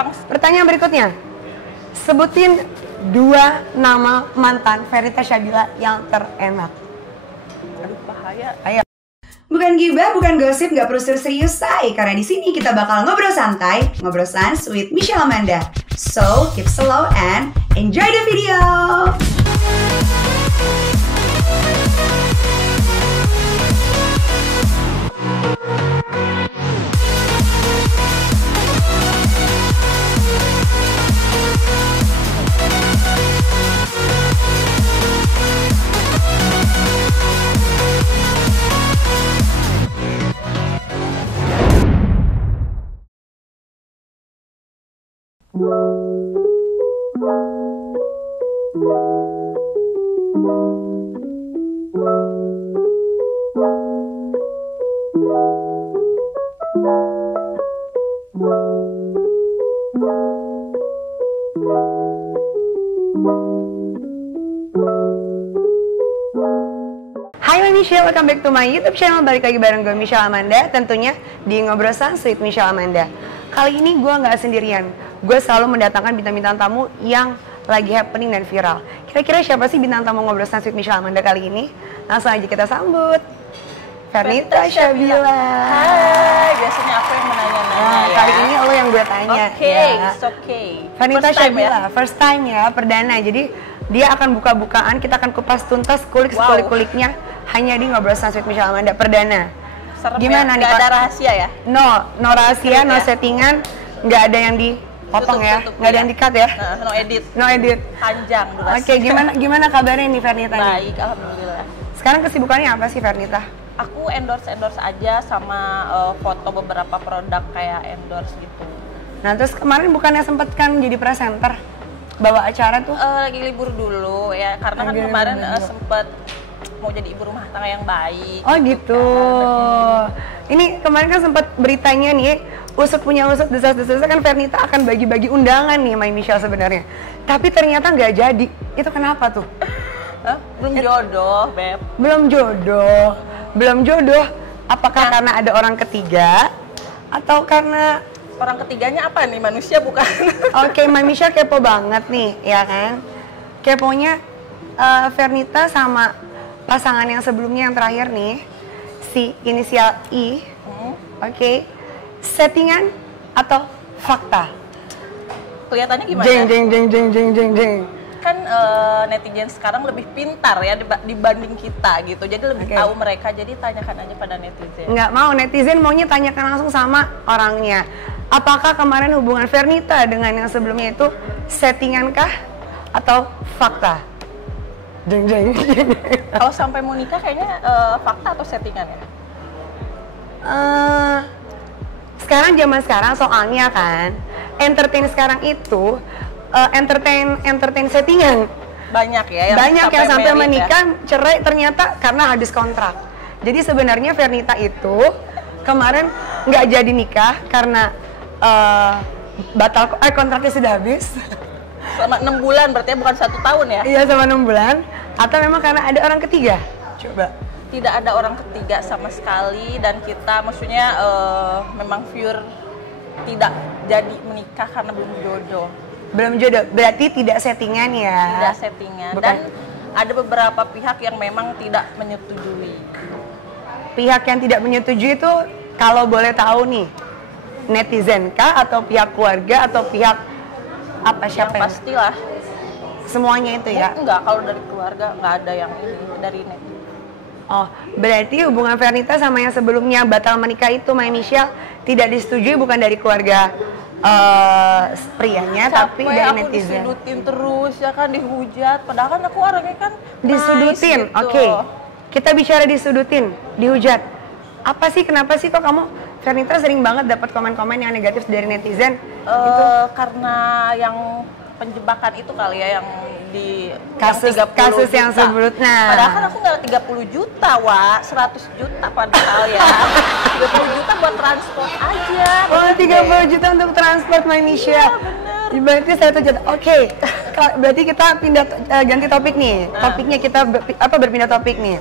gampang. Pertanyaan berikutnya. Sebutin 2 nama mantan Fernita Syabila yang terenak. Aduh, bahaya. Ayo. Bukan gibah, bukan gosip, gak perlu serius, say. Karena di sini kita bakal ngobrol santai, ngobrol sans with Michelle Amanda. So, keep slow and enjoy the video. Hai Michelle, welcome back to my YouTube channel. Balik lagi bareng gue Michelle Amanda, tentunya di Ngobrol Sans with Michelle Amanda. Kali ini gue nggak sendirian, gue selalu mendatangkan bintang-bintang tamu yang lagi happening dan viral. Kira-kira siapa sih bintang tamu Ngobrol Sans with Michelle Amanda kali ini? Langsung aja kita sambut Fernita Syabila. Hai, biasanya aku yang menanya-nanya ya. Kali ini lo yang gue tanya. Oke, ya. it's okay. Fernita First time Syabila, ya? first time ya, perdana. Jadi dia akan buka-bukaan, kita akan kupas tuntas kulik sekulik-kuliknya hanya di Ngobrol Sans with Michelle Amanda perdana. Serem Gimana ya? nih, Gak Kak? ada rahasia ya? No rahasia, no Ya? settingan, nggak ada yang dipotong ya, Tutup nggak ada ya. yang di-cut ya, No edit. no edit. Panjang durasi. Oke, gimana kabarnya nih Fernita nih? Baik, alhamdulillah. Sekarang kesibukannya apa sih Fernita? Aku endorse aja sama foto beberapa produk kayak endorse gitu. Nah terus kemarin bukannya sempet kan jadi presenter, bawa acara tuh? Lagi libur dulu ya, karena kan Lagi kemarin libur dulu. sempet mau jadi ibu rumah tangga yang baik. Oh gitu. Ini kemarin kan sempat beritanya nih, usut punya usut, desas-desasnya kan Fernita akan bagi-bagi undangan nih My Michelle sebenarnya. Tapi ternyata nggak jadi. Itu kenapa tuh? Hah? Belum jodoh, Beb. Belum jodoh. Apakah karena ada orang ketiga atau karena Orang ketiganya apa nih? Manusia bukan? Oke, My Michelle kepo banget nih, ya kan? Keponya Fernita sama pasangan yang sebelumnya yang terakhir nih, si inisial I. Oke, settingan atau fakta? Kelihatannya gimana? Jeng. Kan netizen sekarang lebih pintar ya dibanding kita gitu. Jadi lebih Oke. tahu mereka. Jadi tanyakan aja pada netizen. Nggak mau, netizen maunya tanyakan langsung sama orangnya. Apakah kemarin hubungan Fernita dengan yang sebelumnya itu settingan kah atau fakta? Jeng. Kalau sampai mau nikah kayaknya fakta atau settingan ya? Zaman sekarang soalnya kan entertain sekarang itu entertain settingan. Banyak ya Banyak yang sampai married menikah cerai ternyata karena habis kontrak. Jadi sebenarnya Fernita itu kemarin nggak jadi nikah karena kontraknya sudah habis. Selama 6 bulan berarti bukan 1 tahun ya? Iya, sama 6 bulan. Atau memang karena ada orang ketiga? Coba. Tidak ada orang ketiga sama sekali dan kita maksudnya memang pure tidak jadi menikah karena belum jodoh. Belum jodoh, berarti tidak settingan ya? Tidak settingan. Bukan. Dan ada beberapa pihak yang memang tidak menyetujui. Pihak yang tidak menyetujui itu kalau boleh tahu nih, netizen kah atau pihak keluarga atau pihak apa siapa yang? Pastilah. Semuanya itu ya? Enggak, kalau dari keluarga nggak ada yang ini dari net. Oh, berarti hubungan Fernita sama yang sebelumnya batal menikah itu My Michelle tidak disetujui bukan dari keluarga prianya tapi dari aku netizen. disudutin terus ya kan, dihujat. Padahal kan aku orangnya kan Disudutin, nice, gitu. oke. Kita bicara disudutin, dihujat. Apa sih, kenapa sih kok kamu Fernita sering banget dapat komen-komen yang negatif dari netizen? Gitu. Karena yang penjebakan itu kali ya yang di Kasus- yang 30 kasus juta. yang sebelumnya. Padahal kan aku nggak 30 juta, Wak. 100 juta padahal ya. 30 juta buat transport aja. Oh, bener 30 deh. juta untuk transport My Michelle. Iya, bener. Berarti 1 juta. Oke. Berarti kita pindah ganti topik nih. Topiknya kita berpindah topik nih.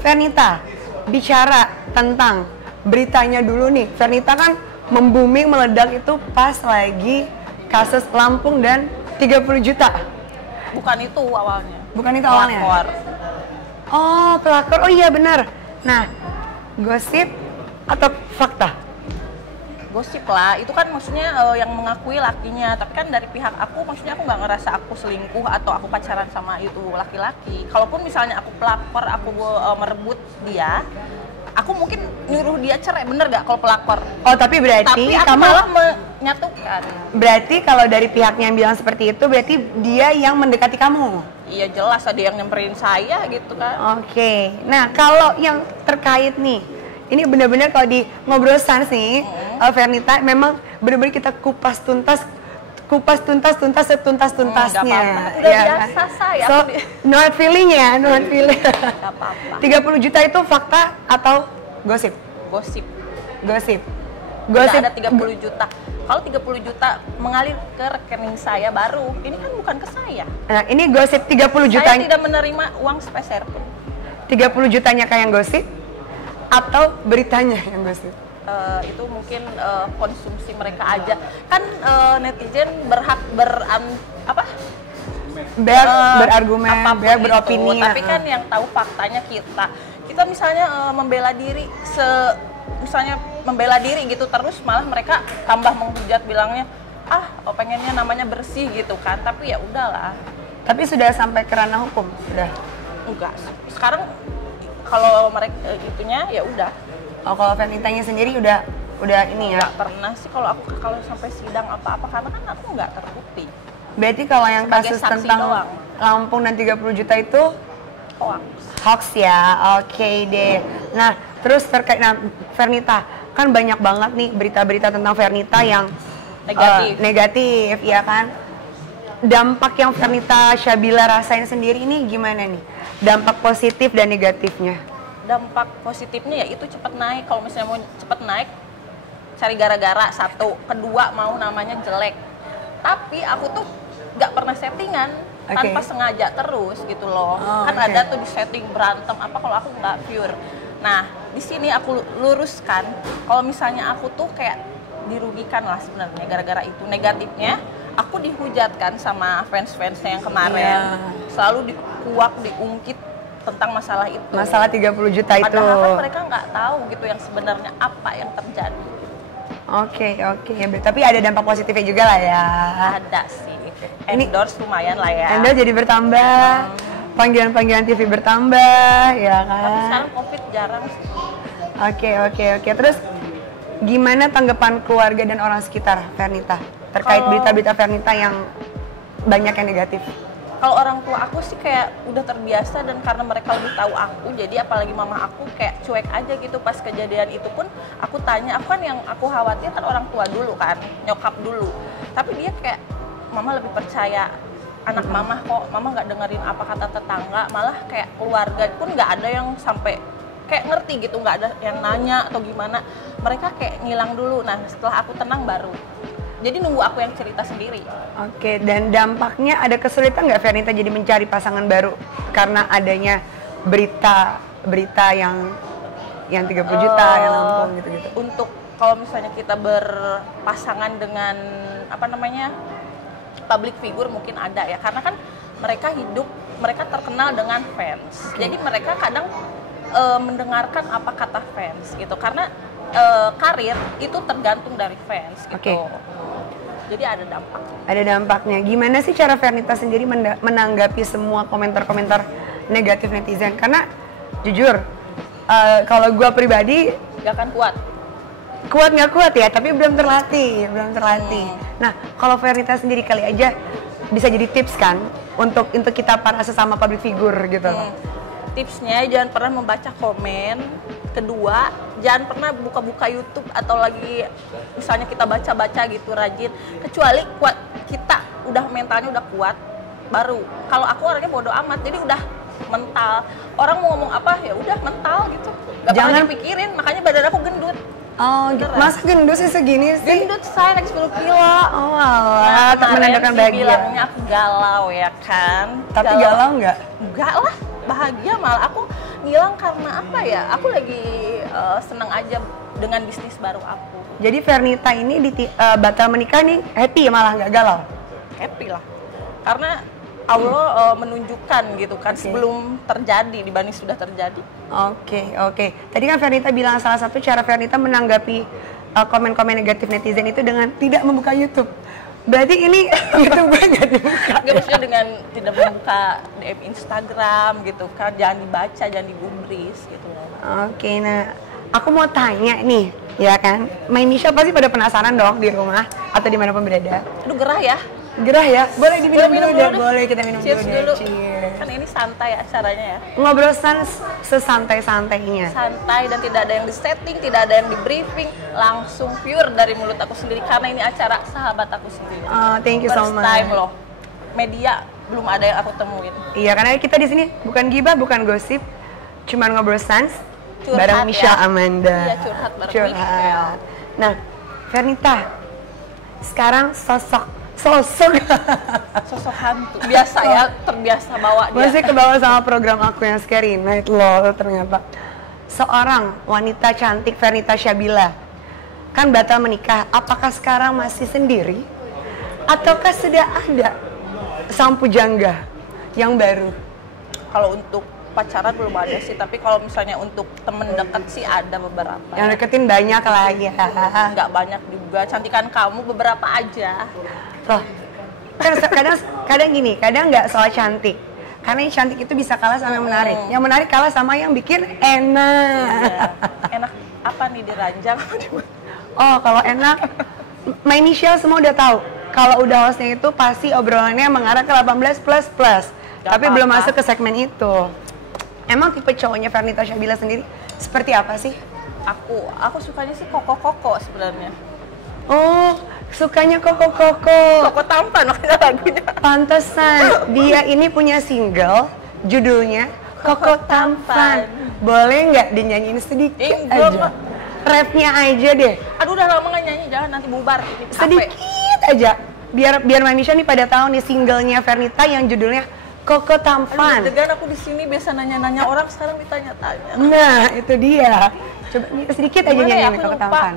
Fernita, bicara tentang beritanya dulu nih. Fernita kan membooming, meledak itu pas lagi kasus Lampung dan 30 juta. Bukan itu awalnya. Bukan itu awalnya? Pelakor. Oh, pelakor. Oh iya benar. Nah, gosip atau fakta? Gosip lah, itu kan maksudnya yang mengakui lakinya. Tapi kan dari pihak aku, maksudnya aku nggak ngerasa aku selingkuh atau aku pacaran sama itu laki-laki. Kalaupun misalnya aku pelakor, aku merebut dia, aku mungkin nyuruh dia cerai, bener gak kalau pelakor? Oh, tapi berarti aku kamu malah menyatukan. Berarti kalau dari pihaknya yang bilang seperti itu, berarti dia yang mendekati kamu? Iya jelas, ada yang nyamperin saya gitu kan. Oke. Nah, kalau yang terkait nih, ini benar-benar kalau di Ngobrol Sans nih, Fernita, memang benar-benar kita kupas tuntas setuntas-tuntasnya. Nggak apa-apa. Udah biasa saya. So, no hard feeling ya, no hard feeling. Gak apa-apa. 30 juta itu fakta atau gosip? Gosip. Gosip. Gosip. Ada 30 juta. Kalau 30 juta mengalir ke rekening saya baru, ini kan bukan ke saya. Nah, ini gosip 30 juta. Saya tidak menerima uang sepeser pun. 30 jutanya kayak yang gosip atau beritanya yang gosip? Itu mungkin konsumsi mereka aja. Kan netizen berhak berargumen, apapun berhak itu. beropini. Tapi kan yang tahu faktanya kita. Kita misalnya membela diri misalnya membela diri gitu terus malah mereka tambah menghujat bilangnya pengennya namanya bersih gitu kan. Tapi ya udahlah. Tapi sudah sampai ke ranah hukum? Sudah? Enggak. Sekarang kalau mereka gitunya ya udah. Oh, kalau Fernitanya sendiri udah ini ya? Nggak pernah sih kalau sampai sidang apa-apa karena kan aku nggak terbukti. Berarti kalau yang Sebagai kasus saksi tentang doang. Lampung dan 30 juta itu hoax ya? Oke deh. Nah, terus terkait Fernita, kan banyak banget nih berita-berita tentang Fernita yang negatif, ya kan? Dampak yang Fernita Syabila rasain sendiri ini gimana nih? Dampak positif dan negatifnya? Dampak positifnya ya itu cepat naik. Kalau misalnya mau cepat naik, cari gara-gara satu, kedua mau namanya jelek. Tapi aku tuh nggak pernah settingan tanpa sengaja terus gitu loh. Kan ada tuh di setting berantem apa kalau aku nggak pure. Nah di sini aku luruskan kalau misalnya aku tuh kayak dirugikan lah sebenarnya gara-gara itu. Negatifnya aku dihujatkan sama fans-fansnya yang kemarin selalu dikuak, diungkit tentang masalah itu. Masalah 30 juta itu. Padahal kan mereka nggak tahu gitu yang sebenarnya apa yang terjadi. Oke. Tapi ada dampak positifnya juga lah ya. Ada sih. Endorse lumayan lah ya. Endorse jadi bertambah. Panggilan-panggilan TV bertambah, ya kan? Tapi sekarang COVID jarang sih. Oke. Terus gimana tanggapan keluarga dan orang sekitar Fernita terkait berita-berita Fernita yang banyak yang negatif? Kalau orang tua aku sih kayak udah terbiasa dan karena mereka lebih tahu aku, jadi apalagi mama aku kayak cuek aja gitu pas kejadian itu pun aku tanya, aku kan yang aku khawatir kan orang tua dulu kan, nyokap dulu. Tapi dia kayak mama lebih percaya anak mama kok, mama nggak dengerin apa kata tetangga, malah kayak keluarga pun nggak ada yang sampai kayak ngerti gitu, nggak ada yang nanya atau gimana. Mereka kayak ngilang dulu. Nah setelah aku tenang baru. Jadi nunggu aku yang cerita sendiri. Oke, dan dampaknya ada kesulitan nggak Fernita jadi mencari pasangan baru karena adanya berita yang 30 juta yang Lampung gitu-gitu? Untuk kalau misalnya kita berpasangan dengan public figure mungkin ada ya, karena kan mereka terkenal dengan fans. Jadi mereka kadang mendengarkan apa kata fans gitu, karena karir itu tergantung dari fans gitu. Jadi ada dampak. Ada dampaknya. Gimana sih cara Fernita sendiri menanggapi semua komentar-komentar negatif netizen? Karena jujur, kalau gue pribadi gak akan kuat. Nggak kuat ya, tapi belum terlatih. Nah, kalau Fernita sendiri kali aja bisa jadi tips kan untuk kita para sesama public figure gitu. Tipsnya jangan pernah membaca komen. Kedua, jangan pernah buka-buka YouTube atau lagi misalnya kita baca-baca gitu rajin. Kecuali kita udah mentalnya udah kuat, baru. Kalau aku orangnya bodo amat, jadi udah mental. Orang mau ngomong apa ya udah mental gitu. Gak pernah dipikirin, makanya badan aku gendut. Oh, masa gendut sih segini sih? Gendut saya naik 10 kilo. Oh alah, tak menandakan bahagia. Bilangnya aku galau ya kan. Tapi galau nggak? Enggak lah, bahagia malah. Aku ngilang karena apa ya? Aku lagi seneng aja dengan bisnis baru aku. Jadi Vernita ini batal menikah nih happy malah nggak galau? Happy lah, karena Allah menunjukkan gitu kan sebelum terjadi dibanding sudah terjadi. Oke. Tadi kan Vernita bilang salah satu cara Vernita menanggapi komen-komen negatif netizen itu dengan tidak membuka YouTube. Berarti ini YouTube gue nggak dibuka. Gak maksudnya dengan tidak membuka DM Instagram gitu kan, jangan dibaca, jangan digubris gitu. Oke, nah aku mau tanya nih, ya kan, My Michelle pasti pada penasaran dong di rumah atau dimanapun berada. Aduh gerah ya. Gerah ya? Boleh diminum dulu deh. deh. Boleh kita minum Cheers dulu deh. dulu. Cheers. Kan ini santai acaranya ya. Ngobrol sesantai-santainya. Santai dan tidak ada yang di-setting, tidak ada yang di-briefing, langsung pure dari mulut aku sendiri karena ini acara sahabat aku sendiri. Thank you so First much. time loh. Media belum ada yang aku temuin. Iya, karena kita di sini bukan gibah, bukan gosip, cuman ngobrol sans Curhat bareng ya. Michelle Amanda. Iya, curhat bareng Michelle. Nah, Vernita, sekarang sosok hantu. Biasa ya, terbiasa bawa dia. masih kebawa sama program aku yang Scary Night loh ternyata. Seorang wanita cantik Vernita Syabila kan batal menikah. Apakah sekarang masih sendiri? Ataukah sudah ada sang pujangga yang baru? Kalau untuk pacaran belum ada sih, tapi kalau misalnya untuk temen deket sih ada beberapa. Yang deketin banyak lah ya. Nggak banyak juga, cantikan kamu beberapa aja. Loh, kan kadang gini, kadang nggak soal cantik. Karena yang cantik itu bisa kalah sama yang menarik. Yang menarik kalah sama yang bikin enak. Iya. Enak apa nih, diranjang? Oh, kalau enak, My Michelle semua udah tahu. Kalau udah hostnya itu pasti obrolannya mengarah ke 18++. Tapi belum masuk ke segmen itu. Emang tipe cowoknya Vernita Syabila sendiri seperti apa sih? Aku sukanya sih koko-koko sebenarnya. Oh, sukanya koko-koko. Koko tampan makanya lagunya. Pantesan dia ini punya single judulnya Koko Tampan. Boleh nggak dinyanyiin sedikit aja? Rapnya aja deh. Aduh udah lama nggak nyanyi, jangan nanti bubar. Ini capek. Sedikit aja. Biar My Michelle nih pada tahu nih singlenya Vernita yang judulnya Koko Tampan. Degan aku di sini biasa nanya-nanya orang, sekarang ditanya-tanya. Nah, itu dia. Coba sedikit aja Gimana ya, nyanyiin aku Koko lupa. Tampan.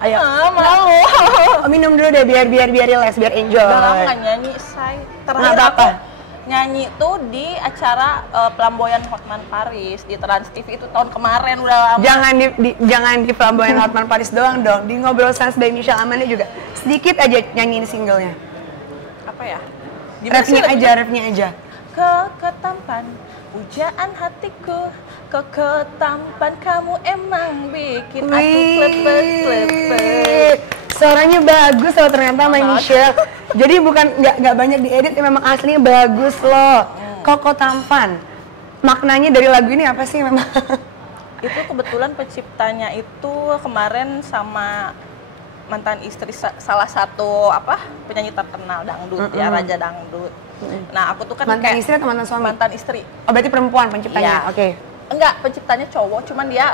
Ayo. Mau. Oh, minum dulu deh biar relax, biar enjoy. Udah lama nggak nyanyi, say. Terakhir Nggak apa-apa. aku nyanyi tuh di acara Pelamboyan Hotman Paris di Trans TV itu tahun kemarin, udah lama. Jangan di Flamboyan Hotman Paris doang dong. Di Ngobrol Sans by Michelle Amanda juga sedikit aja nyanyiin singlenya. Apa ya? Refnya aja. Koko tampan, pujaan hatiku. Koko tampan, kamu emang bikin aku klepet. Suaranya bagus loh ternyata My Michelle. Jadi bukan nggak banyak diedit, memang aslinya bagus loh. Koko Tampan. Maknanya dari lagu ini apa sih memang? Itu kebetulan penciptanya itu kemarin sama mantan istri salah satu penyanyi terkenal dangdut ya, Raja Dangdut. Nah aku tuh kan mantan istri atau mantan suami? Mantan istri. Oh berarti perempuan penciptanya? Iya. Oke. Enggak, penciptanya cowok, cuman dia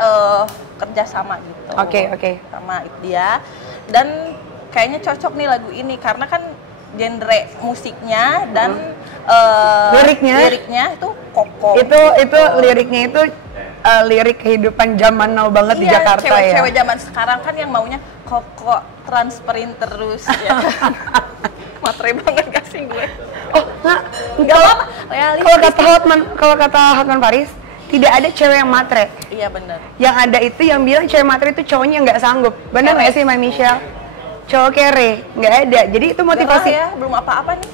kerja sama gitu. Oke. Sama dia. Dan kayaknya cocok nih lagu ini karena kan genre musiknya dan liriknya itu koko. Itu liriknya itu lirik kehidupan zaman now banget di Jakarta ya. Cewek-cewek zaman sekarang kan yang maunya koko transferin terus ya. Matre banget gak sih gue? Oh, enggak apa-apa. Kalau kata Hotman Paris, tidak ada cewek yang matre. Iya benar. Yang ada itu yang bilang cewek matre itu cowoknya nggak sanggup. Benar nggak sih My Michelle? Cowok kere, nggak ada. Jadi itu motivasi. Ya, belum apa-apa nih.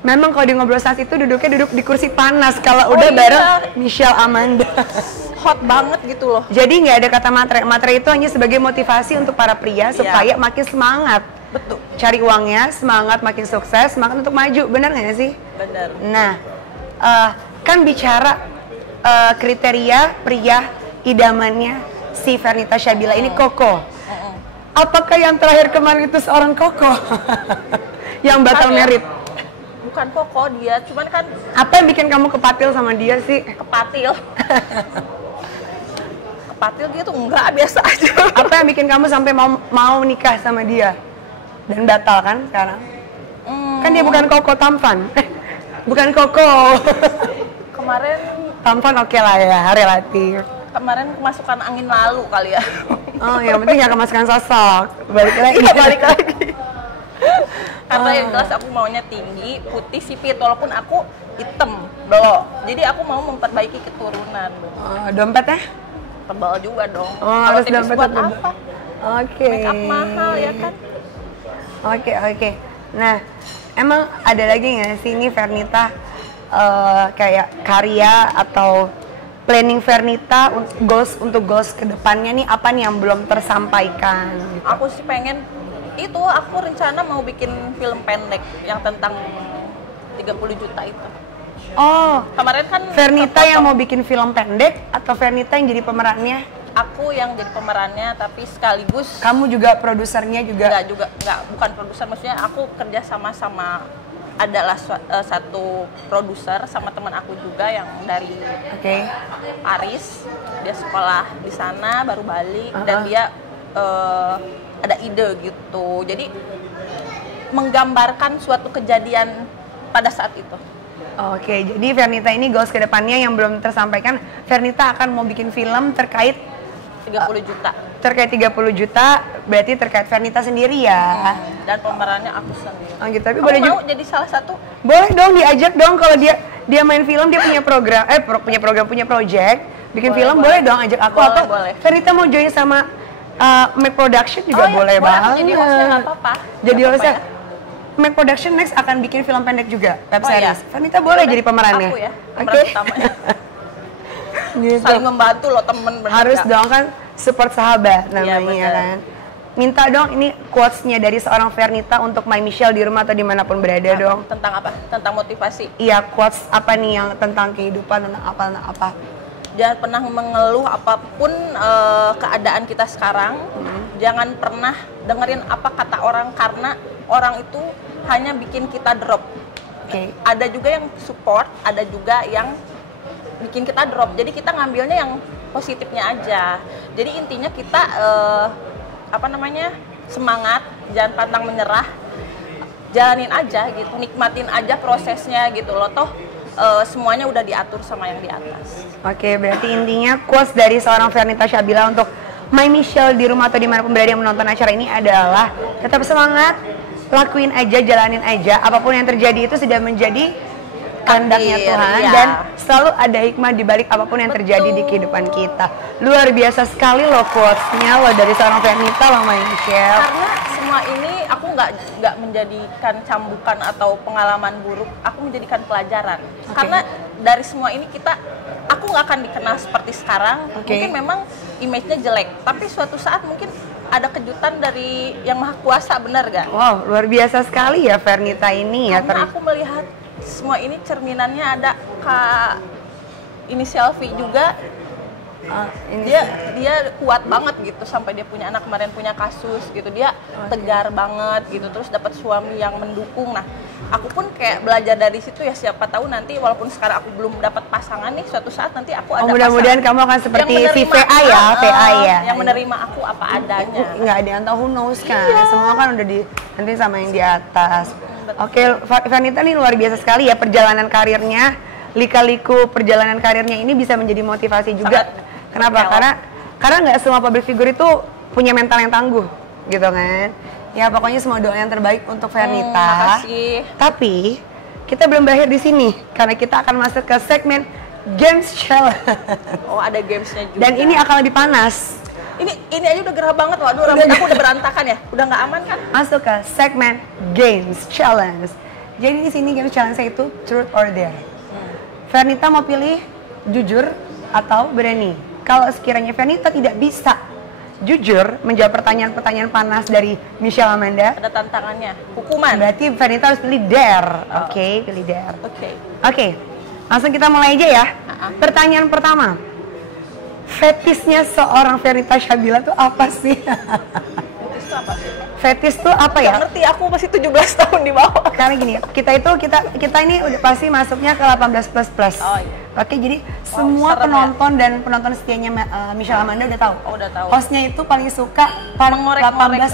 Memang kalau di Ngobrol Sans itu duduk di kursi panas kalau udah bareng Michelle Amanda. Hot banget gitu loh. Jadi nggak ada kata matre. Matre itu hanya sebagai motivasi untuk para pria supaya makin semangat. Betul. Cari uangnya, semangat makin sukses, semangat untuk maju. Benar nggak sih? Benar. Nah, kan bicara kriteria pria idamannya si Vernita Syabila ini Koko. Apakah yang terakhir kemarin itu seorang Koko yang batal merit? Bukan Koko dia, cuman kan apa yang bikin kamu kepatil sama dia sih? Kepatil dia tuh enggak, biasa aja. Apa yang bikin kamu sampai mau nikah sama dia dan batal kan sekarang? Kan dia bukan Koko Tampan. Bukan Koko. Kemarin Tampan oke lah ya, relatif. kemarin kemasukan angin lalu kali ya. Oh, yang penting nggak kemasukan sosok. Balik lagi. Iya, balik lagi. Karena yang jelas aku maunya tinggi, putih, sipit, walaupun aku hitam, belok. Jadi aku mau memperbaiki keturunan. Dompetnya? Tebal juga dong. Oh, kalau harus tipis dompet buat tebal. apa? Oke. Make up mahal ya kan? Oke. Nah, emang ada lagi nggak sih ini Vernita kayak karya atau planning Vernita untuk goals kedepannya nih apa nih yang belum tersampaikan? Gitu? Aku sih pengen aku rencana mau bikin film pendek yang tentang 30 juta itu. Oh, kemarin kan Vernita yang mau bikin film pendek atau Vernita yang jadi pemerannya? Aku yang jadi pemerannya, tapi sekaligus kamu juga produsernya juga? Enggak, bukan produser, maksudnya aku kerja sama adalah satu produser sama teman aku juga yang dari Paris. Dia sekolah di sana baru balik dan dia ada ide gitu. Jadi menggambarkan suatu kejadian pada saat itu. Oke, jadi Vernita ini goals kedepannya yang belum tersampaikan. Vernita akan mau bikin film terkait 30 juta. Terkait 30 juta, berarti terkait Vernita sendiri ya. Dan pemerannya aku sendiri. Oh gitu, tapi kamu boleh mau juga jadi salah satu? Boleh dong, diajak dong kalau dia main film, dia punya program, punya project, bikin film, boleh dong ajak aku atau Vernita mau join sama Make Production juga boleh banget. Jadi hostnya nggak apa-apa. Jadi hostnya Make Production next akan bikin film pendek juga, web series. Vernita boleh jadi pemerannya. Aku ya, pemeran utamanya. Gitu. Saling membantu loh temen. Harus dong kan, support sahabat namanya kan. Minta dong ini quotes-nya dari seorang Vernita untuk My Michelle di rumah atau dimanapun berada dong. Tentang apa? Tentang motivasi? Iya, quotes apa nih yang tentang kehidupan, tentang apa? Jangan pernah mengeluh apapun keadaan kita sekarang. Jangan pernah dengerin apa kata orang, karena orang itu hanya bikin kita drop. Ada juga yang support, ada juga yang bikin kita drop. Jadi kita ngambilnya yang positifnya aja. Jadi intinya kita semangat, jangan pantang menyerah, jalanin aja gitu, nikmatin aja prosesnya gitu loh. Toh semuanya udah diatur sama yang di atas. Oke, berarti intinya quotes dari seorang Vernita Syabila untuk My Michelle di rumah atau dimanapun berada yang menonton acara ini adalah tetap semangat, lakuin aja, jalanin aja, apapun yang terjadi itu sudah menjadi kehendaknya Tuhan dan selalu ada hikmah di balik apapun yang terjadi di kehidupan kita. Luar biasa sekali loh quotes-nya loh dari seorang Vernita loh, My Michelle. Karena semua ini aku nggak menjadikan cambukan atau pengalaman buruk, aku menjadikan pelajaran. Karena dari semua ini aku nggak akan dikenal seperti sekarang. Mungkin memang image-nya jelek, tapi suatu saat mungkin ada kejutan dari Yang Maha Kuasa, benar gak? Wow, luar biasa sekali ya Vernita ini ya. Karena aku melihat semua ini cerminannya ada Kak inisial V juga. Dia kuat banget gitu, sampai dia punya anak, kemarin punya kasus gitu, dia tegar banget gitu, terus dapat suami yang mendukung. Nah, aku pun kayak belajar dari situ ya, siapa tahu nanti walaupun sekarang aku belum dapat pasangan nih, suatu saat nanti aku ada mudah-mudahan kamu akan seperti si VA ya, yang menerima aku apa adanya. Nggak ada yang tahu, who knows kan, semua kan udah nanti sama yang di atas. Oke, Vernita nih luar biasa sekali ya perjalanan karirnya, lika-liku perjalanan karirnya ini bisa menjadi motivasi juga. Kenapa? Karena nggak semua public figure itu punya mental yang tangguh, gitu kan? Ya pokoknya semua doa yang terbaik untuk Vernita. Makasih. Tapi kita belum berakhir di sini karena kita akan masuk ke segmen Games Challenge. Oh, ada gamesnya juga. Dan ini akan lebih panas. Ini aja udah gerah banget, waduh, rambut aku udah berantakan ya, udah nggak aman kan? Masuk ke segmen Games Challenge. Jadi di sini Games Challenge itu Truth or Dare. Vernita mau pilih jujur atau berani. Kalau sekiranya Vernita tidak bisa jujur menjawab pertanyaan-pertanyaan panas dari Michelle Amanda, ada tantangannya, hukuman. Berarti Vernita harus pilih dare. Oke, pilih dare. Oke. Langsung kita mulai aja ya. Pertanyaan pertama. Fetisnya seorang Vernita Syabila tuh apa sih? Fetis tuh apa sih? Fetis tuh apa ya? Gak ngerti, aku masih 17 tahun di bawah. Karena gini, kita ini udah pasti masuknya ke 18++. Oh iya. Oke, jadi semua penonton dan penonton setianya Michelle Amanda udah tahu. Oh, udah tahu. Hostnya itu paling suka 18++.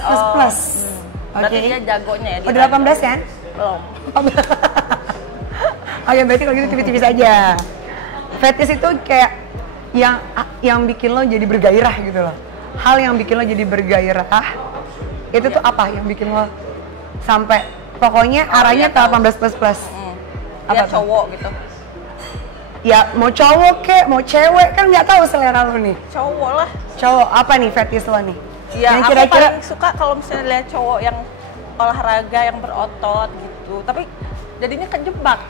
Berarti dia jagonya ya. Udah 18 kan? Belum. Oke, berarti kalau gitu tipis-tipis aja. Fetis itu kayak yang bikin lo jadi bergairah gitu loh. Hal yang bikin lo jadi bergairah itu tuh apa yang bikin lo sampai pokoknya arahnya ke 18++. Dia cowok gitu. Ya mau cowok kek, mau cewek kan nggak tahu selera lo nih. Cowok lah. Cowok apa nih fetish lo nih? Ya, yang aku kira-kira paling suka kalau misalnya lihat cowok yang olahraga yang berotot gitu. Tapi jadinya kejebak.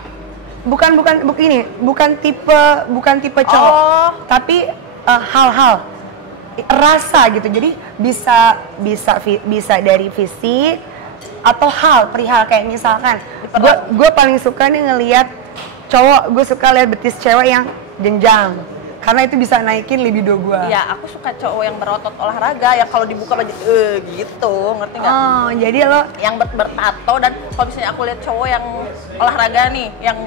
Bukan tipe cowok. Oh. Tapi hal-hal rasa gitu. Jadi bisa dari fisik atau perihal kayak misalkan gue paling suka nih ngelihat cowok, gue suka lihat betis cewek yang jenjang. Karena itu bisa naikin libido gue. Iya, aku suka cowok yang berotot olahraga, yang kalau dibuka baju gitu, ngerti nggak? Oh, jadi lo yang bertato, dan kalau misalnya aku lihat cowok yang olahraga nih, yang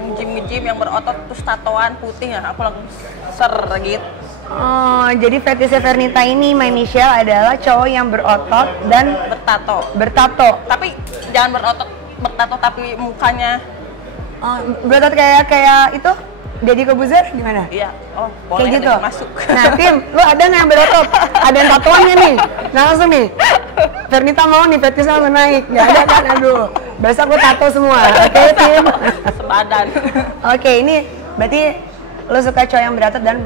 gym yang berotot terus tatoan putih, ya aku langsung ser gitu. Oh, jadi fetishnya Vernita ini, My Michelle, adalah cowok yang berotot dan bertato. Tapi jangan bertato tapi mukanya. Oh, berotot kayak itu? Deddy Kobuzer gimana? Iya, boleh kayak gitu. Masuk. Nah, Tim, lu ada nggak yang berotot? Ada yang tatoannya nih? Nah, langsung nih. Vernita mau nih, fetishnya langsung naik. Nggak ada kan? Aduh, besok gue tato semua. Oke, Tim? Sebadan. Oke, ini berarti lu suka cowok yang berotot dan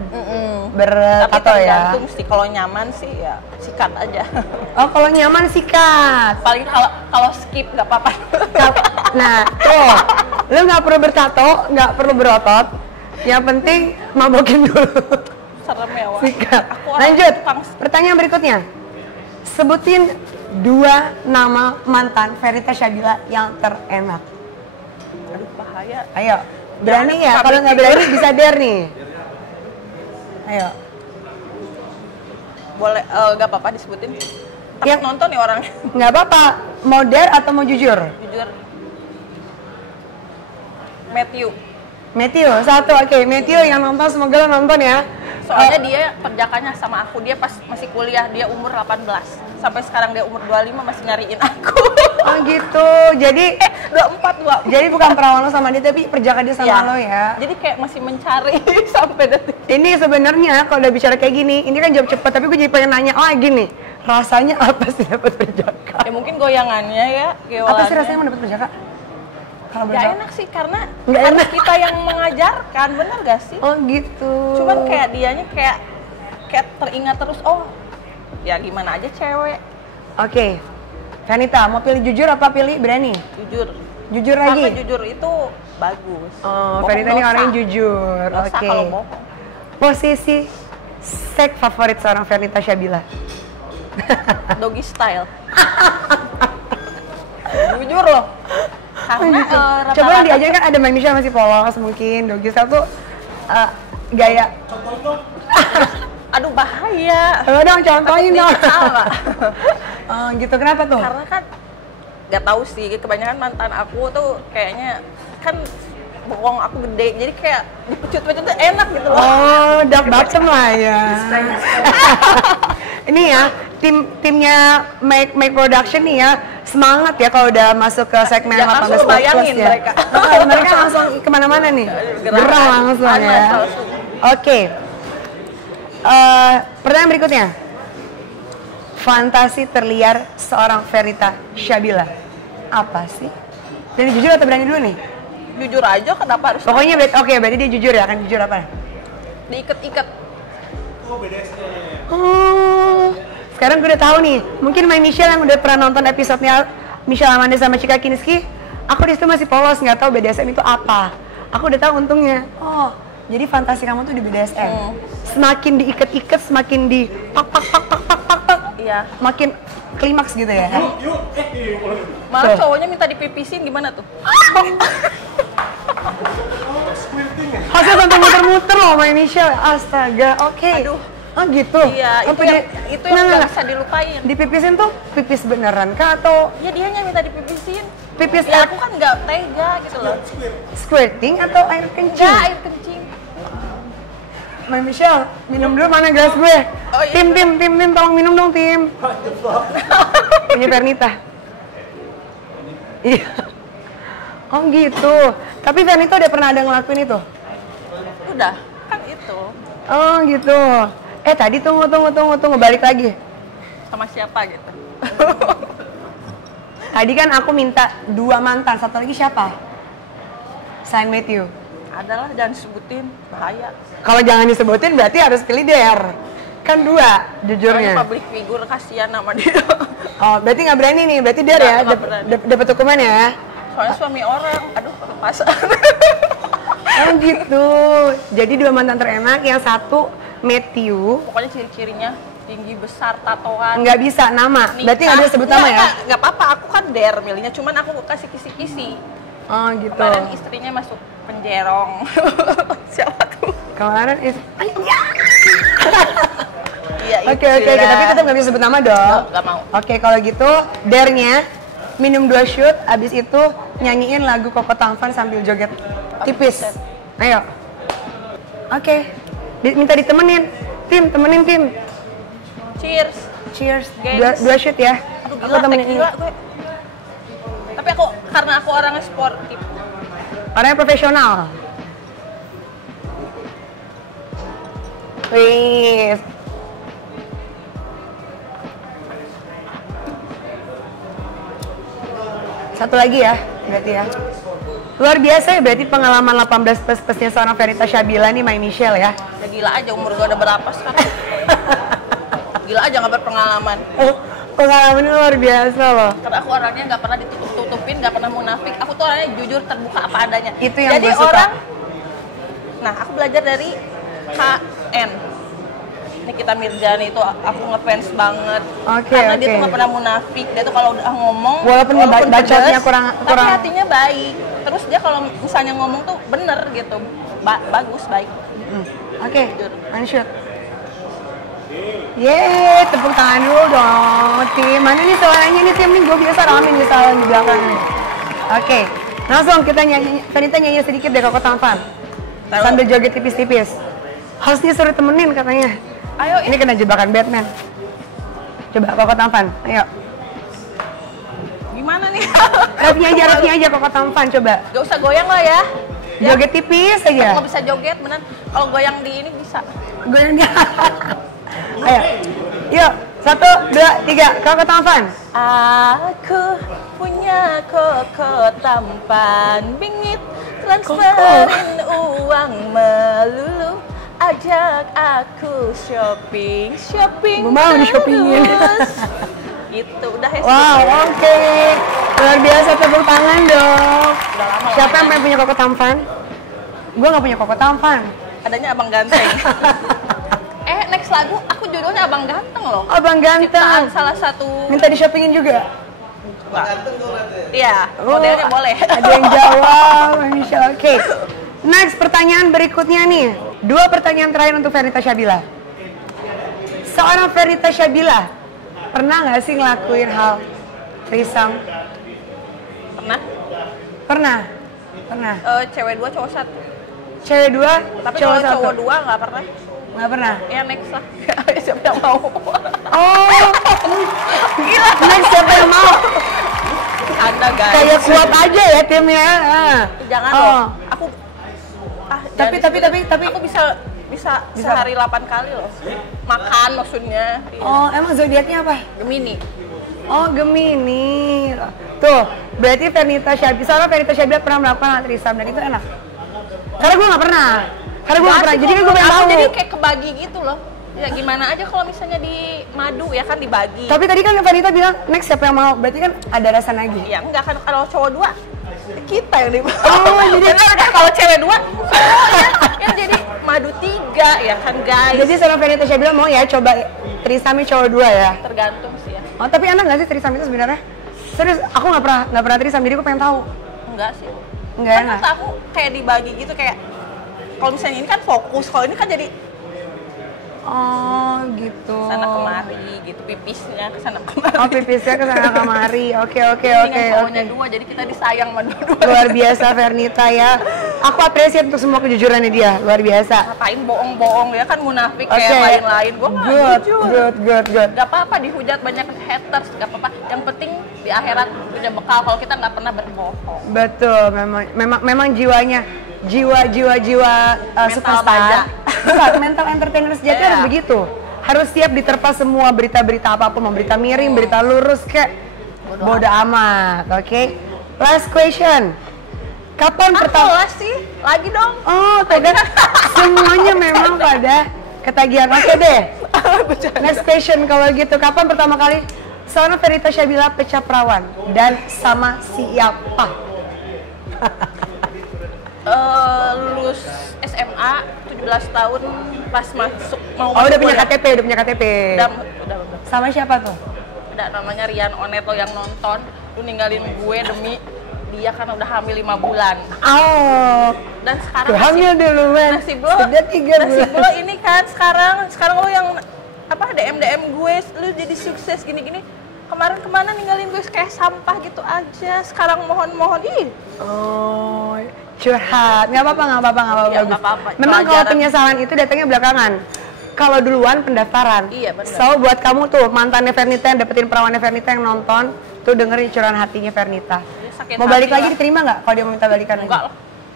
bertato tapi ya? tergantung sih, kalau nyaman sih ya sikat aja. Oh, kalau nyaman sikat. Paling kalau skip nggak apa-apa. Nah, tuh, lu nggak perlu bertato, nggak perlu berotot. Yang penting mabokin dulu. Serem ya, Wak. Sikat. Lanjut, pertanyaan berikutnya. Sebutin 2 nama mantan Vernita Syabila yang terenak. Aduh, bahaya. Ayo, berani ya? Kalau nggak berani bisa dare nih. Ayo. Boleh, nggak apa-apa disebutin. Takut nonton nih orangnya. Nggak apa-apa, mau dare atau mau jujur? Jujur. Matthew, satu, oke. Matthew yang nonton, semoga lo nonton ya. Soalnya dia perjakannya sama aku, dia pas masih kuliah, dia umur 18. Sampai sekarang dia umur 25 masih nyariin aku. Oh gitu, jadi 24. Jadi bukan perawan lo sama dia, tapi perjaka dia sama lo ya. Jadi kayak masih mencari sampai detik. Ini sebenarnya kalau udah bicara kayak gini, ini kan jawab cepat, tapi gue jadi pengen nanya lagi nih. Rasanya apa sih dapat perjaka? Ya mungkin goyangannya ya, Apa sih rasanya mau dapat perjaka? Gak enak sih, karena harus kita yang mengajarkan, bener gak sih? Oh gitu. Cuman kayak dianya kayak teringat terus, oh ya gimana aja cewek. Oke. Vernita, mau pilih jujur apa pilih berani? Jujur. Jujur lagi? Karena jujur itu bagus. Oh, Vernita ini orang yang jujur. Dosa kalau bohong. Posisi seks favorit seorang Vernita Syabila? Doggy style. Jujur loh. Karena coba yang diajarkan ada My Michelle masih polos mungkin. Doggy style tuh gaya. Aduh, bahaya. Coba dong contohin dong. Gitu, kenapa tuh? Karena kan nggak tahu sih, kebanyakan mantan aku tuh kayaknya kan bokong aku gede, jadi kayak dipecut-pecut tuh enak gitu loh. Oh, dark bottom lah ya. Ini ya, timnya Make Production nih ya, semangat ya kalau udah masuk ke segmen 18+ ya. Mereka langsung kemana-mana nih, gerah langsung ya. Oke. Pertanyaan berikutnya. Fantasi terliar seorang Vernita Syabila apa sih? Jadi jujur atau berani dulu nih? Jujur aja, kenapa harus? Pokoknya berarti dia jujur ya, kan jujur apa? Diikat-ikat. Oh, sekarang gue udah tahu nih. Mungkin My Michelle yang udah pernah nonton episodenya Michelle Amanda sama Cika Kinski, aku di situ masih polos, nggak tahu BDSM itu apa. Aku udah tahu untungnya. Oh, jadi fantasi kamu tuh di BDSM. Semakin diikat-ikat, semakin di pak. Iya. Makin klimaks gitu ya. Malah cowoknya minta dipipisin, gimana tuh? Hasil sampai muter-muter loh My Michelle. Astaga, oke. Aduh. Oh gitu? Iya, itu yang nggak bisa dilupain. Dipipisin tuh pipis beneran kah atau? Ya dianya minta dipipisin. Pipis ya aku kan nggak tega gitu loh. Squirting atau air kencing? Enggak, air kencing. My Michelle, minum dulu, mana gelas gue? Oh, iya. Tim, tolong minum dong, Tim. Ini Vernita. Iya. Oh gitu. Tapi Vernita udah pernah ada ngelakuin itu? Udah, kan itu. Oh gitu. Tadi tunggu, balik lagi. Sama siapa gitu? Tadi kan aku minta 2 mantan, satu lagi siapa? Selain Matthew. Adalah, jangan disebutin, bahaya. Kalau jangan disebutin berarti harus pilih Der. Kan 2 jujurnya. Soalnya public figure, kasihan sama dia. Oh, berarti nggak berani nih, berarti Der ya, Nggak berani. dapat hukuman ya? Soalnya suami orang, aduh kelepasan. Oh gitu. Jadi 2 mantan terenak, yang satu Matthew. Pokoknya ciri-cirinya tinggi, besar, tatoan. Nggak bisa nama, berarti nggak bisa sebut nama ya? Nggak apa-apa, aku kan Der milihnya, cuman aku kasih kisi-kisi. Oh gitu. Kemarin istrinya masuk penjerong. Siapa tuh? Kemarin Iya, Oke, tapi tetap nggak bisa sebut nama dong. Nggak mau. Oke, kalau gitu dernya minum 2 shoot, abis itu nyanyiin lagu Koko Tampan sambil joget tipis. Ayo. Oke. Minta ditemenin. Temenin tim. Cheers. Cheers. Gengs. 2 shoot ya. Aduh Aku gila, temenin gila gue. Tapi karena aku orangnya sportif. Orangnya profesional. Wih. Satu lagi ya, berarti ya. Luar biasa ya berarti pengalaman 18 plus-plusnya seorang Fenita Shabila nih, My Michelle ya. Ya gila aja, umur gue udah berapa sekarang. Gila aja nggak berpengalaman. Pengalamannya luar biasa loh. Karena aku orangnya nggak pernah ditutup-tutupin, nggak pernah munafik. Aku tuh orangnya jujur, terbuka apa adanya. Itu yang jadi gue suka. orang, nah aku belajar dari KN. Nikita Mirzani itu aku ngefans banget. Karena dia tuh nggak pernah munafik. Dia tuh kalau udah ngomong, walaupun bacotnya kurang, tapi hatinya baik. Terus dia kalau misalnya ngomong tuh bener gitu, bagus, baik. Oke, lanjut. Yeay, tepuk tangan dulu dong, tim. Mana nih suaranya nih tim nih? Gue biasa ramen di salon di belakang nih. Oke, langsung kita nyanyi. Fenita nyanyi sedikit deh Koko Tampan. Sambil joget tipis-tipis. Hostnya suruh temenin katanya. Ayo, ini kena jebakan Batman. Coba Koko Tampan, ayo. Gimana nih? Rapnya aja Koko Tampan, coba. Gak usah goyang lah ya. Joget tipis aja. Aku nggak bisa joget, bener. Kalau goyang di ini bisa. Goyang dia. Ayo, yuk. 1, 2, 3, Koko Tampan. Aku punya Koko Tampan bingit, transferin uang melulu. Ajak aku shopping. Mau di shoppingin. Gitu, udah ya. Wow, oke. Luar biasa, tepuk tangan dong. Siapa yang pengen punya Koko Tampan? Gue nggak punya Koko Tampan. Adanya Abang Ganteng. Next lagu aku judulnya Abang Ganteng loh. Abang Ganteng. Ciptaan salah satu. Minta di shoppingin juga? Iya, modelnya boleh. Ada yang jawab, Michelle. Oke. Next, pertanyaan berikutnya nih. 2 pertanyaan terakhir untuk Fenita Shabila. Seorang Fenita Shabila pernah nggak sih ngelakuin hal threesome? Pernah. Cewek 2, cowok 1. Cewek 2, tapi cowok kalau 1. cowok 2 nggak pernah. Nggak pernah? Ya next lah. Siapa yang mau? Oh, Gila. Next siapa yang mau? Anda guys. Kayak kuat aja ya timnya. Jangan loh. Aku tapi aku bisa sehari 8 kali loh. Makan maksudnya. Oh, emang zodiaknya apa? Gemini. Oh, Gemini. Tuh, berarti Fenita Shabila, soalnya Fenita Shabila pernah melakukan hal threesome dan itu enak. Karena gue nggak pernah. Jadi kan gue pengen tahu. Jadi kayak kebagi gitu loh. Ya gimana aja kalau misalnya di madu ya kan dibagi. Tapi tadi kan Fenita bilang next siapa yang mau? Berarti kan ada rasa nagih. Ya enggak kan, kalau cowok 2 kita yang dibagi. Oh, jadi kalau cewek 2 yang jadi madu 3 ya kan guys. Jadi seorang Fenita Shabila mau ya coba threesome cowok 2 ya? Tergantung sih ya. Oh, tapi enak nggak sih threesome itu sebenarnya? Serius, aku nggak pernah threesome, jadi aku pengen tahu. Enggak sih. Enggak enak. Kan aku kayak dibagi gitu, kayak kalau misalnya ini kan fokus, kalau ini kan jadi oh gitu. sana kemari gitu, pipisnya ke sana kemari. Oh, pipisnya ke sana kemari. Oke. Cowoknya 2, jadi kita disayang sama dua-dua. Luar biasa Fernita ya. Aku apresiasi untuk semua kejujurannya dia, luar biasa. Ngapain bohong-bohong ya kan, munafik kayak lain-lain. Gue mah jujur. Good. Gak apa-apa dihujat banyak haters, gak apa-apa. Yang penting di akhirat punya bekal kalau kita nggak pernah berbohong. Betul, memang jiwanya jiwa Mental superstar. baja. Bukan, mental entertainer sejati harus begitu. Harus siap diterpa semua berita-berita apapun, mau berita miring, berita lurus kayak bodo amat, oke? Last question. Kapan pertama sih? Lagi dong. Oh, tidak. Semuanya memang pada ketagihan. Oke deh. Next question kalau gitu. Kapan pertama kali seorang Fernita Syabila pecah perawan dan sama siapa? Lulus SMA 17 tahun pas masuk mau udah punya kuliah. KTP, udah punya KTP. Udah. Sama siapa tuh? Ada namanya Rian Oneto yang nonton, lu ninggalin gue demi dia kan udah hamil 5 bulan. Oh. Dan sekarang tuh, hamil dulu men. Nasib lo, sudah 3 bulan. nasib lo ini kan sekarang lo yang apa DM gue, lu jadi sukses gini-gini. Kemarin kemana ninggalin gue kayak sampah gitu aja. Sekarang mohon ih. Oh, curhat. Nggak apa-apa. Ya, nggak apa-apa. Memang kalau penyesalan itu datangnya belakangan. Kalau duluan pendaftaran. Iya, benar. So buat kamu tuh mantannya Fernita yang dapetin perawannya Fernita yang nonton, tuh dengerin curahan hatinya Fernita. Mau balik lagi diterima nggak kalau dia mau minta balikan lagi? Enggak lah.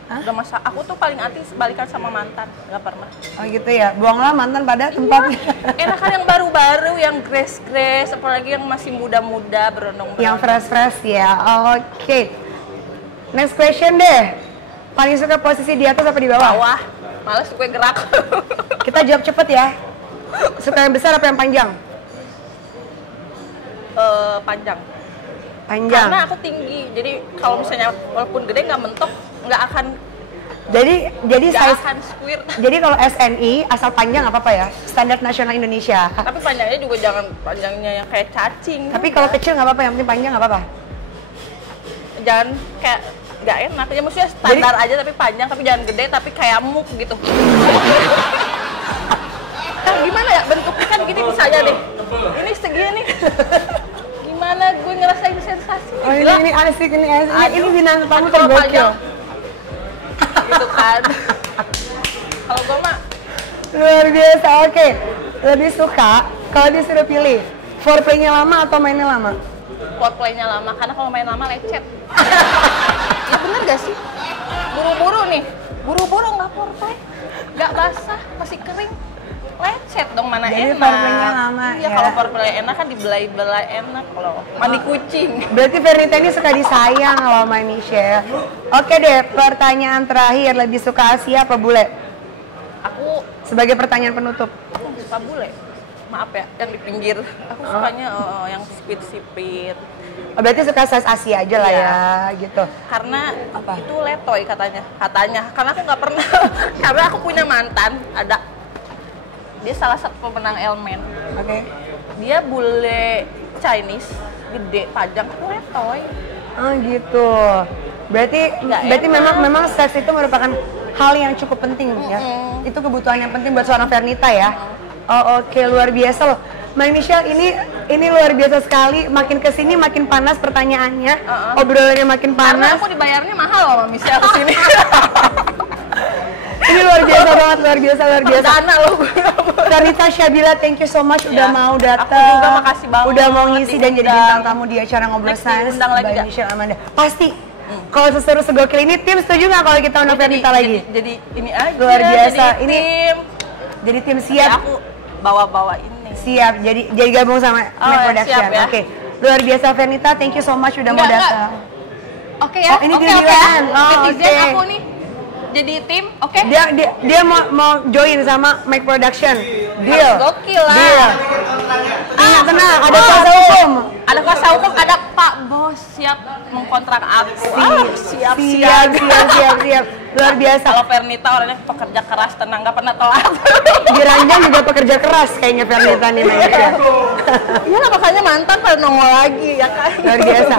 Udah masa aku tuh paling anti balikan sama mantan, nggak pernah. Oh gitu ya, buanglah mantan pada tempatnya. Enakan yang baru-baru, yang grace, apalagi yang masih muda-muda, berondong-berondong. Yang fresh ya, oke. Next question deh. Paling suka posisi di atas apa di bawah? Bawah, males gue gerak. Kita jawab cepet ya. Suka yang besar apa yang panjang? Panjang. Panjang. Karena aku tinggi, jadi kalau misalnya walaupun gede nggak mentok, nggak akan jadi size akan square. Jadi kalau SNI asal panjang apa ya? Standar nasional Indonesia. Tapi panjangnya juga jangan panjangnya yang kayak cacing. Tapi kalau kecil nggak apa-apa, yang penting panjang nggak apa-apa. Jangan kayak nggak enak. Ya maksudnya standar aja tapi panjang, tapi jangan gede tapi kayak muk gitu. Nah, gimana ya bentuknya kan gini bisa aja deh. Ini segini. Gimana gue ngerasain sensasi? Oh ini asik, ini bintang tamu tergokil. Gitu kan. Kalau gue mah luar biasa. Oke. Lebih suka kalau disuruh pilih foreplay-nya lama atau mainnya lama? foreplay-nya lama, karena kalau main lama lecet. Ya bener gak sih? Buru-buru nih, buru-buru nggak foreplay, nggak basah, masih kering, lecet dong, mana jadi enak. foreplaynya lama iya, ya. kalau foreplay enak kan dibelai-belai enak, kalau mandi kucing. Berarti Fernita ini suka disayang loh sama Michelle. Oke deh, pertanyaan terakhir, lebih suka Asia apa bule? Aku Sebagai pertanyaan penutup. suka bule. Maaf ya, yang di pinggir. Aku sukanya yang sipit-sipit. Oh, berarti suka size Asia aja lah Iya. ya, gitu. Karena Apa? itu letoy katanya. Karena aku nggak pernah. Karena aku punya mantan, ada. Dia salah satu pemenang Elmen. Oke. Dia bule Chinese, gede, panjang, itu letoy. Oh gitu. Berarti Nggak enak. memang seks itu merupakan hal yang cukup penting ya. Itu kebutuhan yang penting buat seorang Fernita ya. Oh, oke, luar biasa loh. Mbak Michelle, ini luar biasa sekali. Makin kesini makin panas pertanyaannya, obrolannya makin Karena panas. aku dibayarnya mahal loh sama Michelle kesini. Ini luar biasa banget, luar biasa. Dana loh. Fernita Syabila, thank you so much udah Ya, mau datang. aku juga makasih banget Udah mau ngisi dan jadi diundang. bintang tamu di acara Ngobrol Next Sans diundang lagi by nggak? Michelle Amanda. Pasti. Kalau seseru segokil ini, tim setuju nggak kalau kita undang Fernita lagi? Jadi ini aja. Luar biasa. Jadi Ini tim. Jadi tim Ya, siap. aku bawa-bawa ini. Siap, jadi gabung sama Mac ya, Production. siap ya. Oke. Luar biasa Fernita, thank you so much udah mau Enggak. datang. Oke ya. Oh, ini oke, deal-dealan. oke. Oh, Netizen oke. aku nih. Jadi tim, oke? Dia mau join sama Mac Production. Deal. Gokil lah. Deal. Tenang, ada kuasa hukum. Ada kuasa hukum, ada Pak Bos siap mengkontrak aku. Siap. Luar biasa. Kalau Fernita orangnya pekerja keras, tenang, nggak pernah telat. Di ranjang juga pekerja keras kayaknya Fernita nih Michelle. Iya lah, makanya mantan pada nongol lagi ya kan. Luar biasa.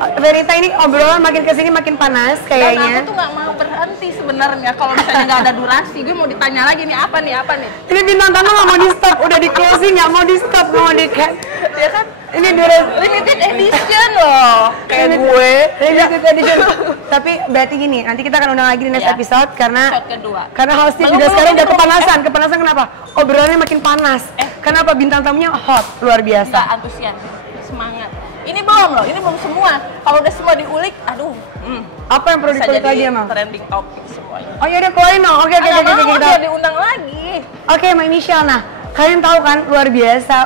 Fernita ini obrolan makin kesini makin panas Dan kayaknya. aku tuh nggak mau berhenti sebenarnya kalau misalnya nggak ada durasi. Gue mau ditanya lagi nih apa nih. Ini bintang tamu nggak mau di stop, udah di closing nggak mau di stop, nggak mau di cut. Ya kan? Ini durasi. Limited edition loh. Kayak gue. Limited edition. Tapi berarti gini, nanti kita akan undang lagi di next Ya. episode karena Episode kedua. Karena hostnya Belum, juga sekarang udah belum. kepanasan kenapa? Obrolannya makin panas. Kenapa bintang tamunya hot, luar biasa. Nggak antusias, semangat. Ini belum loh, ini belum semua. Kalau udah semua diulik, aduh. Apa yang perlu Bisa dikulik jadi lagi emang? trending topik semuanya. Oh ya udah keluarin dong. Oke Nggak mau kita. dia diundang lagi. Oke, My Michelle. Nah, kalian tahu kan luar biasa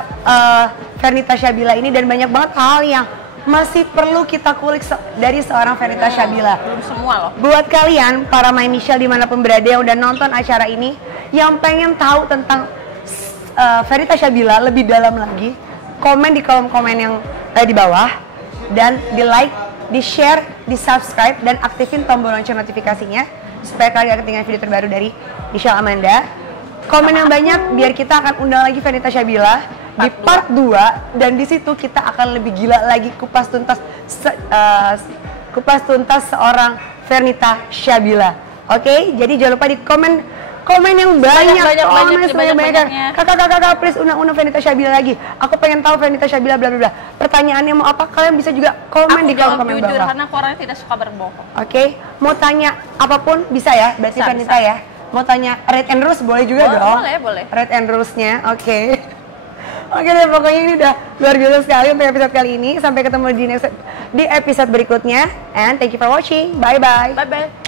Fernita Syabila ini dan banyak banget hal yang masih perlu kita kulik dari seorang Fernita Syabila. Belum semua loh. Buat kalian, para My Michelle dimanapun berada yang udah nonton acara ini, yang pengen tahu tentang Fernita Syabila lebih dalam lagi, komen di kolom komen yang di bawah, dan di like, di share, di subscribe, dan aktifin tombol lonceng notifikasinya supaya kalian gak ketinggalan video terbaru dari Michelle Amanda. Komen yang banyak biar kita akan undang lagi Fernita Syabila di part 2, dan di situ kita akan lebih gila lagi kupas tuntas seorang Fernita Syabila. Oke, jadi jangan lupa di komen yang banyak, kakak please undang Fernita Syabila lagi. Aku pengen tahu Fernita Syabila bla bla bla. Pertanyaannya mau apa? Kalian bisa juga komen di kolom komen bawah. Jujur, bawah. karena aku orangnya tidak suka berbohong. Oke, mau tanya apapun bisa ya, berarti Bisa, Fernita ya. Mau tanya red and rules boleh juga dong. Boleh. Red and rules-nya, oke. Oke deh, pokoknya ini udah luar biasa sekali untuk episode kali ini. Sampai ketemu di episode berikutnya. And thank you for watching. Bye bye. Bye bye.